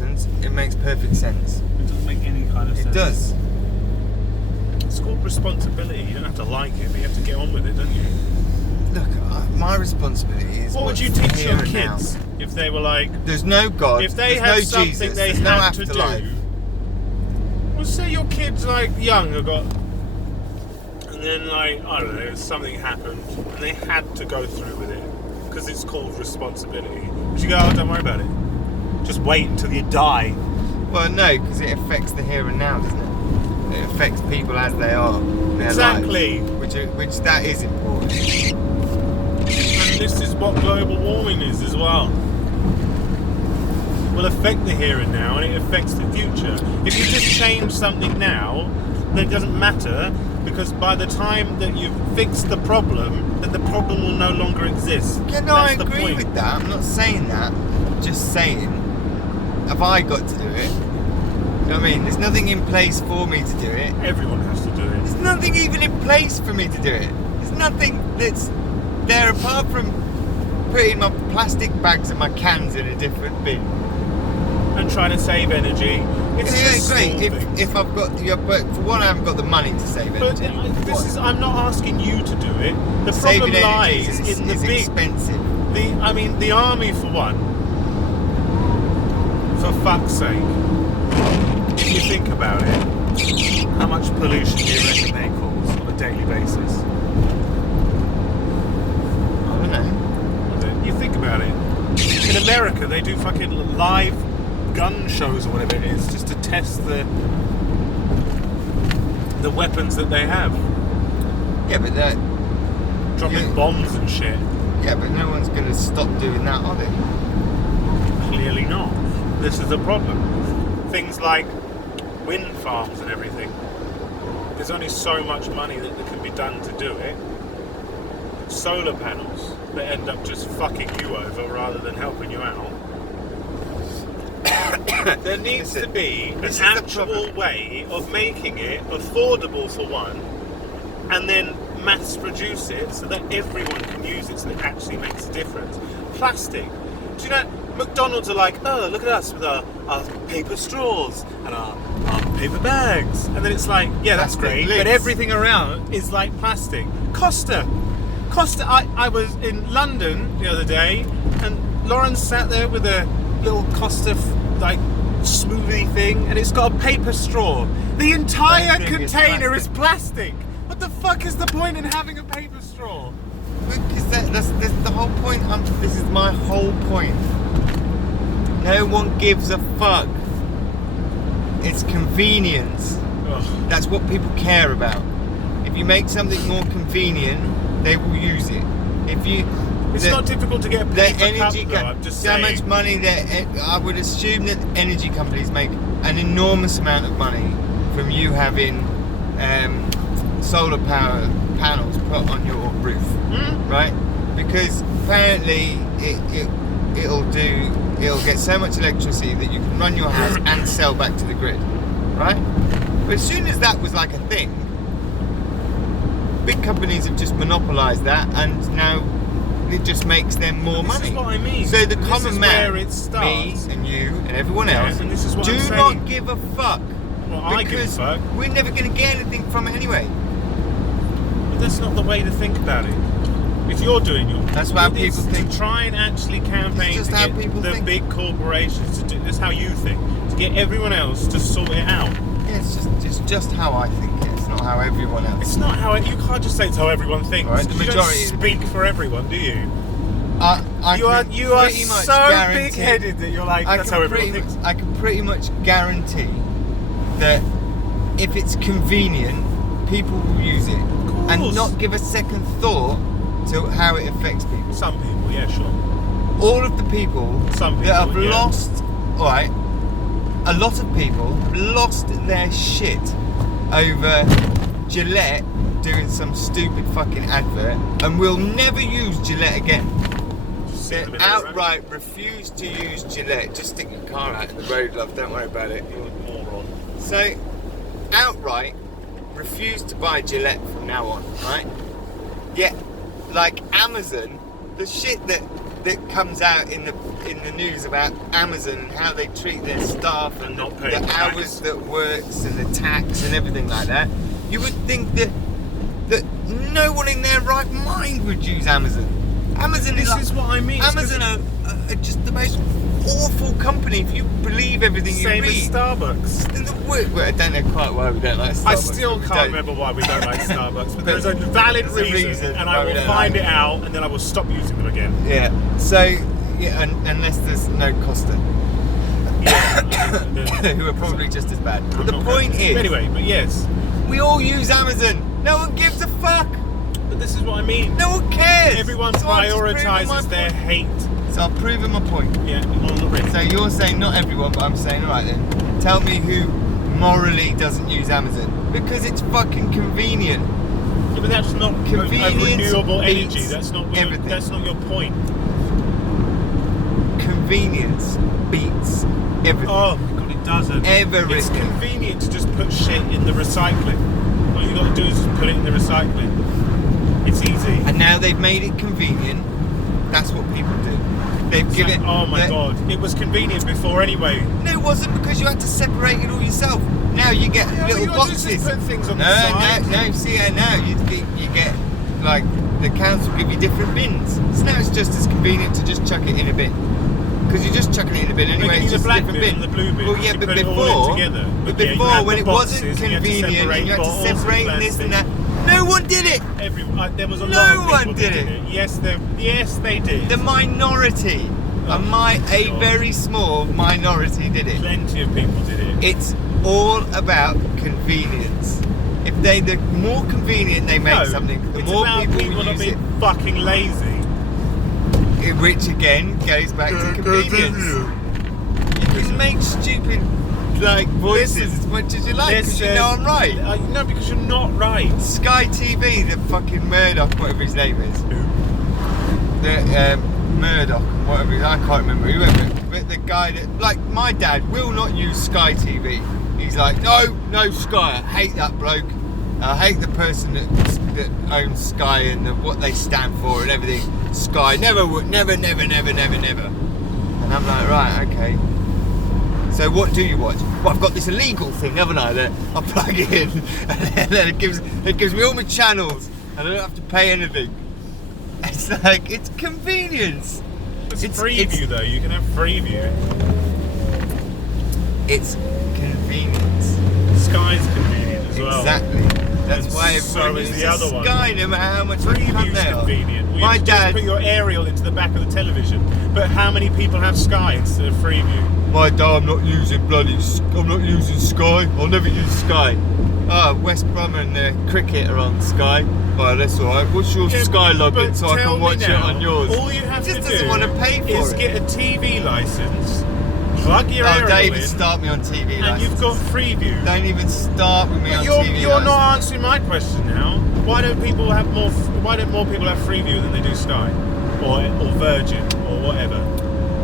nonsense, it makes perfect sense. It doesn't make any kind of sense. It does. It's called responsibility. You don't have to like it, but you have to get on with it, don't you? Look, my responsibility is. What would you teach your kids if they were like? There's no God. If they there's had no something Jesus, they there's no had to afterlife. do. Well, say your kids like young have got, and then like I don't know, something happened and they had to go through with it because it's called responsibility. Would you go? Oh, don't worry about it. Just wait until you die. Well, no, because it affects the here and now, doesn't it? It affects people as they are. Their Exactly. Lives, which that is important. And this is what global warming is as well. Will affect the here and now, and it affects the future. If you just change something now, then it doesn't matter, because by the time that you've fixed the problem, then the problem will no longer exist. Yeah, no, I That's the agree point. with that. I'm not saying that. I'm just saying, have I got to do it? You know what I mean? There's nothing in place for me to do it. Everyone has to do it. There's nothing even in place for me to do it. There's nothing that's there apart from putting my plastic bags and my cans in a different bin. And trying to save energy. It's just great. small things. If I've got, but for one, I haven't got the money to save But energy. I'm not asking you to do it. The Saving problem energy lies is in the big. expensive. The army, for one. For fuck's sake. If you think about it, how much pollution do you reckon they cause on a daily basis? I don't know. You think about it. In America, they do fucking live gun shows or whatever it is, just to test the weapons that they have. Yeah, but that. Dropping bombs and shit. Yeah, but no one's going to stop doing that, are they? Clearly not. This is the problem. Things like wind farms and everything. There's only so much money that can be done to do it. Solar panels that end up just fucking you over rather than helping you out. There needs to be an actual way of making it affordable for one, and then mass produce it so that everyone can use it so it actually makes a difference. Plastic. Do you know, McDonald's are like, oh, look at us with our paper straws and our paper bags. And then it's like, yeah, that's great, but everything around is like plastic. Costa, I was in London the other day, and Lauren sat there with a little Costa like smoothie thing, and it's got a paper straw. The entire container is plastic. What the fuck is the point in having a paper straw? Because that's the whole point. This is my whole point. No one gives a fuck. It's convenience. Ugh. That's what people care about. If you make something more convenient, they will use it. It's not difficult to get a paper cup, though, I'm just so saying. much money that I would assume that energy companies make an enormous amount of money from you having solar power panels put on your roof, right? Because apparently it'll get so much electricity that you can run your house and sell back to the grid, right? But as soon as that was like a thing, big companies have just monopolised that, and now it just makes them more money. This is what I mean. So the This common is man, where it starts. me and you and everyone Yeah, else, and this is what do I'm saying. not give a fuck. Well, I give a because fuck. we're never going to get anything from it anyway. But that's not the way to think about it. If you're doing your... That's how it's people think. To try and actually campaign It's just to how get people the think. big corporations to do... That's how you think. To get everyone else to sort it out. Yeah, it's just how I think it. It's not how everyone else. It's not how... You can't just say it's how everyone thinks. Right, the You majority- don't speak for everyone, do you? You are so big-headed that you're like, that's how everyone thinks. I can pretty much guarantee that if it's convenient, people will use it and not give a second thought to how it affects people. Some people, yeah, sure. All of the people Some that have people, yeah. lost, alright, a lot of people have lost their shit over Gillette doing some stupid fucking advert and will never use Gillette again. They outright refuse to use Gillette. Just stick your car out in the road, love, don't worry about it. You're a moron. So, outright refuse to buy Gillette from now on, right? Yet, like Amazon, the shit that that comes out in the news about Amazon and how they treat their staff and not the paying hours tax. that works and the tax and everything like that, you would think that no one in their right mind would use Amazon. Amazon This is, is what I mean. Amazon are just the most awful company if you believe everything Same you as read. Starbucks. I don't know quite why we don't like Starbucks. I still but we can't don't. remember why we don't like Starbucks, but there's a valid There's a reason, and why I we will don't find like it out, and then I will stop using them again. Yeah. So, yeah, unless there's no Costa, who are probably just as bad. But the point is, Anyway, but yes. we all use Amazon. No one gives a fuck. But this is what I mean. No one cares. Everyone So I'm just proving my prioritises their point. hate. So I'm proving my point. Yeah, I'm not ready. So you're saying not everyone, but I'm saying, alright then, tell me who morally doesn't use Amazon. Because it's fucking convenient. Yeah, but that's not Convenience renewable energy. beats That's not what everything. that's not your point. Convenience beats everything. Oh my god, it doesn't. Everything. It's convenient to just put shit in the recycling. All you got to do is just put it in the recycling. It's easy. And now they've made it convenient. That's what people do. They've given it. Oh my god, it was convenient before anyway. No, it wasn't, because you had to separate it all yourself. Now you get Yeah, but little you gotta just boxes. put things on no, the side. no. See, now you get like the council give you different bins. So now it's just as convenient to just chuck it in a bin. Because you're just chucking it in a bin anyway. Making It's the just black a different bin bin. and the blue bin. Well, yeah, You but put it all in before, together. but But yeah, you before had when the it wasn't boxes, you had to convenient separate and you had to bottles and separate and this and that, plastic. no one did it. There was a No lot of people one that did did it. Yes, they did. The minority, a God. very small minority did it. Plenty of people did it. It's all about convenience. If the more convenient they make something, the it's more about people not use being it. fucking lazy. Which again goes back to convenience. You can make stupid like voices as much as you like because you know I'm right. No, because you're not right. Sky TV, the fucking Murdoch, whatever his name is. The Murdoch, whatever his, I can't remember whoever. But the guy that, like, my dad will not use Sky TV. He's like, no Sky. I hate that bloke. I hate the person that owns Sky and what they stand for and everything. Sky never would, never. And I'm like, right, okay. So what do you watch? Well, I've got this illegal thing, haven't I? That I plug in, and then it gives me all my channels, and I don't have to pay anything. It's like, it's convenience. It's Freeview though. You can have Freeview. It's convenience. Sky's convenient as well. Exactly. That's And why so everyone is the uses other one. Sky, no matter how much money Freeview's they are. convenient. We My have to dad, just put your aerial into the back of the television. But how many people have Sky instead of Freeview? my dad, I'm not using Sky. I'll never use Sky. West Brom and the cricket are on Sky. Well, that's alright. What's your Yeah, Sky but login so I tell can me watch it now, on yours? All you have He just to doesn't do want to pay for is it. get a TV license, plug your Oh, aerial don't even in, start me on TV and license. you've got Freeview. Don't even start with me But on you're TV you're license. not answering my question now. Why don't more people have Freeview than they do Sky, or Virgin, or whatever?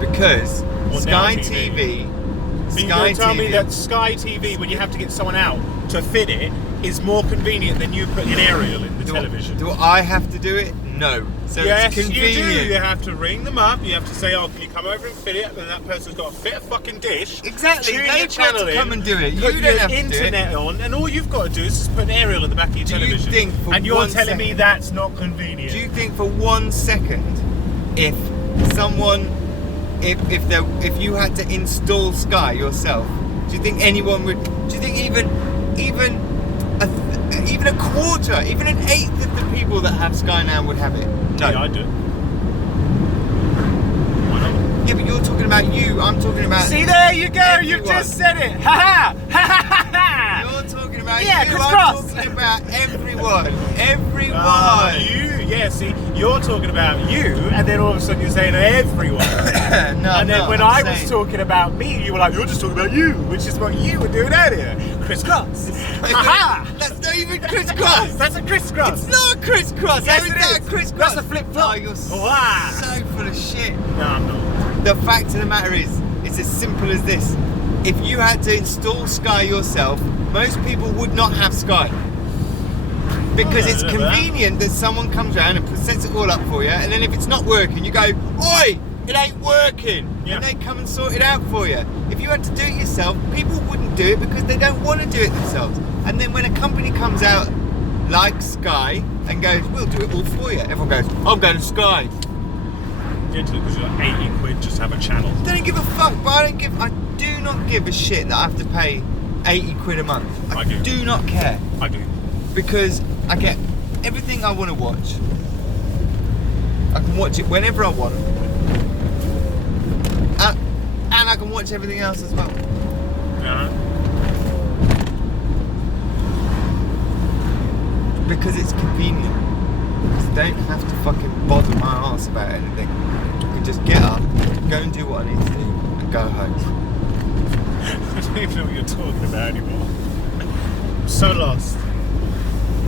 Because Or Sky Now TV. TV. So you Sky don't tell TV. me that Sky TV, when you have to get someone out to fit it, is more convenient than you putting an aerial in the television. Do I have to do it? No. So Yes, it's you convenient. do. You have to ring them up. You have to say, "Oh, can you come over and fit it?" And that person's got to fit a fucking dish. Exactly. Tune They've your got channel to come in, and do it. You put don't your have to do it. internet on, and all you've got to do is just put an aerial in the back of your Do you television. think for and you're one telling me second- that's not convenient? Do you think for 1 second, if someone, if you had to install Sky yourself, do you think anyone would? Do you think even a quarter, even an eighth of the people that have Sky now would have it? No. Yeah, I do. Why not? Yeah, but you're talking about you. I'm talking about. See, there you go. You've everyone. just said it. Ha ha! Ha ha ha! You're talking about Yeah, you. crisscross. I'm talking about everyone. Everyone. Ah, you, yeah, see, you're talking about you, and then all of a sudden you're saying everyone. No, And then no, when I'm I was saying- talking about me, you were like, you're just talking about you, which is what you were doing earlier. Crisscross. Aha! That's not even crisscross. That's a crisscross. It's not a crisscross. Yes, How it is that is. a crisscross? That's a flip-flop. Oh, you're Wow. so full of shit. No, I'm not. The fact of the matter is, it's as simple as this. If you had to install Sky yourself, most people would not have Sky. Because Oh, it's I know that. convenient that someone comes around and sets it all up for you, and then if it's not working, you go, "Oi, it ain't working," Yeah. and they come and sort it out for you. If you had to do it yourself, people wouldn't do it because they don't want to do it themselves. And then when a company comes out like Sky and goes, "We'll do it all for you," everyone goes, "I'm going to Sky." Because you're like 80 quid just to have a channel. They don't give a fuck, but I do not give a shit that I have to pay 80 quid a month. I do. do not care. I do. Because I get everything I want to watch. I can watch it whenever I want. And I can watch everything else as well. Yeah. Because it's convenient. Because I don't have to fucking bother my arse about anything. I can just get up, go and do what I need to do, and go home. I don't even know what you're talking about anymore. I'm so lost.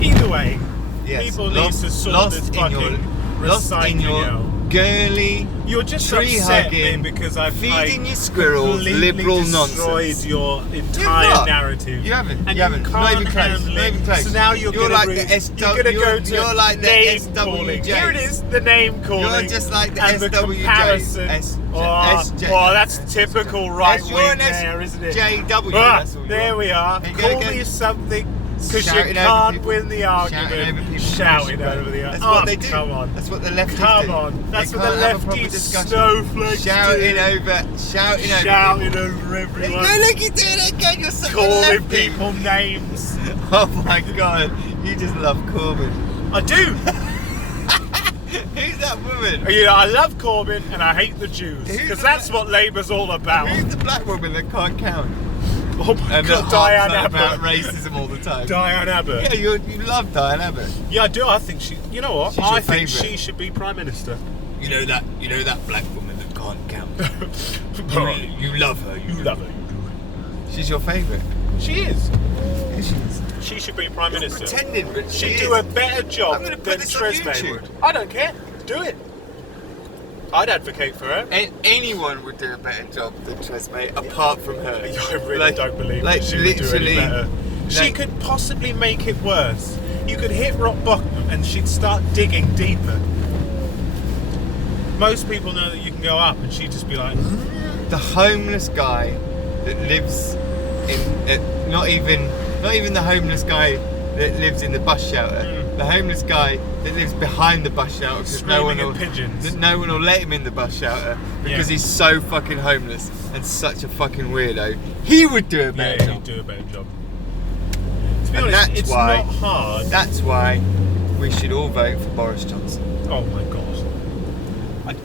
Either way, Yes, people need to sort lost this in fucking lost in recycling your out. girly, You're just tree upset me hugging, because I've feeding your squirrels completely liberal destroyed nonsense. your You've entire not. narrative. You haven't. And you haven't. can't Not even close. handle Not it. even close. So now you're gonna like re- the SW. you're gonna go to you're like the name SWJ. calling. Here it is, the name calling. You're just like the and SWJ. the comparison. Oh, that's typical right You're wing an there, isn't it? SJW. Ah, That's all you there are. we are. There you go Call again. me something because you Shouting over can't people. win the Shouting over argument. people. Shouting over the That's argument. what they do. Come on. That's what the lefties do. Come on. That's They what the can't have a proper lefty discussion. snowflakes Shouting do. over. Shouting over. Shouting people. over There everyone. you go, look, you're doing it again. You're such a Calling lefty. people names. Oh my god, you just love Corbyn. I do. Who's that woman? You know, I love Corbyn and I hate the Jews Who's because the that's bla- what Labour's all about. Who's the black woman that can't count? Oh my And God, that Diane harps on about Abbott. racism all the time. Diane Abbott. Yeah, you love Diane Abbott. Yeah, I do. I think she. You know what? She's your I think favourite. she should be prime minister. You know that black woman that can't count. Right. You love her. You love her. She's your favourite. She is. Yeah, she is. She should be prime You're minister. pretending, but she She'd is. do a better job I'm gonna put than this on Theresa May YouTube. would. I don't care. Do it. I'd advocate for her. Anyone would do a better job than Tresemme, apart from her. I really don't believe like that she would do any literally, better. She like- could possibly make it worse. You could hit rock bottom and she'd start digging deeper. Most people know that you can go up and she'd just be like, The homeless guy that lives in not even the homeless guy that lives in the bus shelter. Mm. The homeless guy that lives behind the bus shelter because no one Screaming will at pigeons. that no one will let him in the bus shelter because Yeah. he's so fucking homeless and such a fucking weirdo. He would do a better yeah, job. you'd do a better job. To be And honest, that's it's why- not hard. That's why we should all vote for Boris Johnson. Oh my god.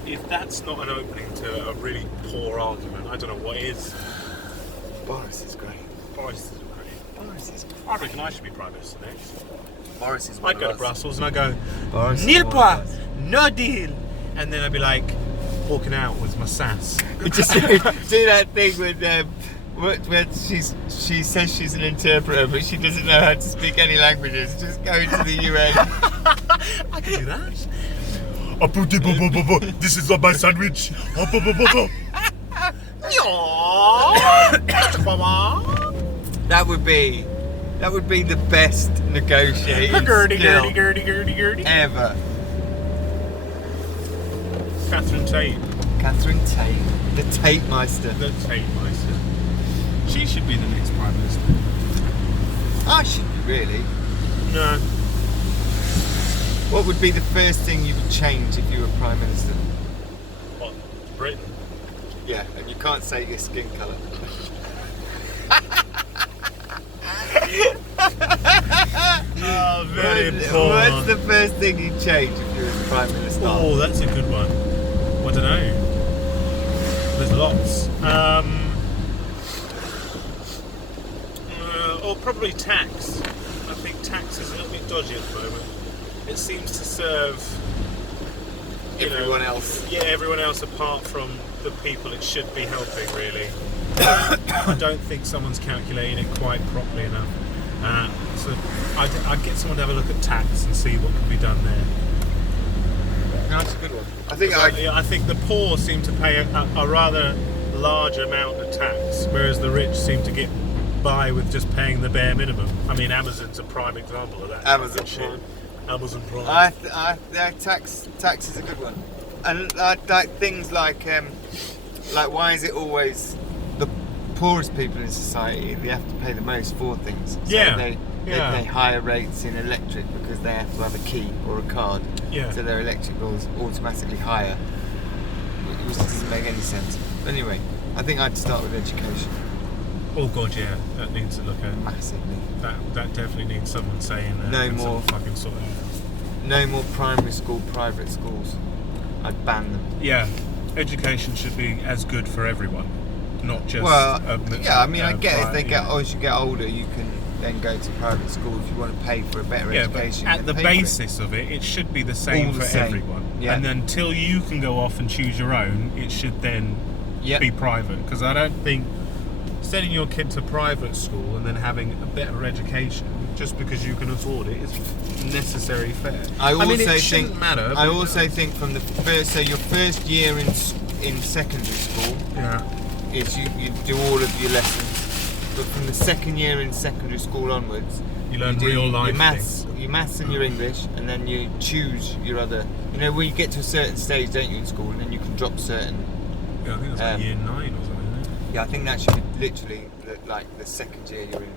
If that's not an opening to a really poor argument, I don't know what is. Boris is great. Boris is great. Boris is great. I reckon I should be prime minister next. Boris is one I'd of go to us. Brussels and I'd go, Boris is Nil one pas, of us. no deal. And then I'd be like, walking out with my sass. Just do that thing when she says she's an interpreter, but she doesn't know how to speak any languages. Just go into the UN. I can do that. This is my sandwich. That would be the best negotiating Gurdy, skill gurdy, gurdy, gurdy, gurdy. ever. Catherine Tate, Catherine Tate, the Tate Meister. the Tate Meister. She should be the next prime minister. I should be really. No. What would be the first thing you would change if you were prime minister? What? Britain? Yeah, and you can't say your skin colour. Oh, very What's important. the first thing you'd change if you were prime minister? Oh, that's a good one. I don't know. There's lots. Or probably tax. I think tax is a little bit dodgy at the moment. It seems to serve Everyone else. Yeah, everyone else apart from the people it should be helping, really. I don't think someone's calculating it quite properly enough. So I'd get someone to have a look at tax and see what can be done there. No, that's a good one. I think I think the poor seem to pay a rather large amount of tax, whereas the rich seem to get by with just paying the bare minimum. I mean, Amazon's a prime example of that. Amazon shit. Prime. Amazon Prime. Tax is a good one, and like things like why is it always the poorest people in society they have to pay the most for things? So Yeah. they pay higher rates in electric because they have to have a key or a card. Yeah. So their electric bill is automatically higher, which doesn't make any sense. But anyway, I think I'd start with education Oh god, yeah, that needs to look at. massively. That definitely needs someone saying that. No and more. someone fucking sort of. No more primary school private schools. I'd ban them. Yeah, education should be as good for everyone, not just. Well, yeah, I mean, I get private, as they get as you get older, you can then go to private school if you want to pay for a better Yeah, but education. at then the pay for it. basis of it, it should be the same All the for same. everyone. Yeah. And until you can go off and choose your own, it should then Yeah. be private. Because I don't think sending your kid to private school and then having a better education just because you can afford it is necessary fair. I also mean, it think shouldn't matter. I but- also think from the first, so your first year in secondary school Yeah. is you do all of your lessons, but from the second year in secondary school onwards, You learn do real life your maths and your English, and then you choose your other. You know, when you get to a certain stage, don't you, in school, and then you can drop certain. Yeah, I think that's like Um, year 9 or something. Isn't it? Yeah, I think that should be literally like the second year you're in.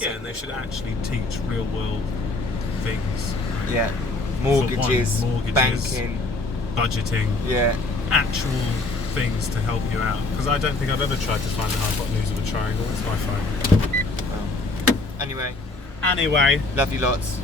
Yeah, and they should actually teach real world things. Yeah, mortgages, mortgages. banking. Budgeting, Yeah, actual things to help you out. Because I don't think I've ever tried to find the hypotenuse of a triangle. It's my phone. well. Anyway, Anyway, love you lots.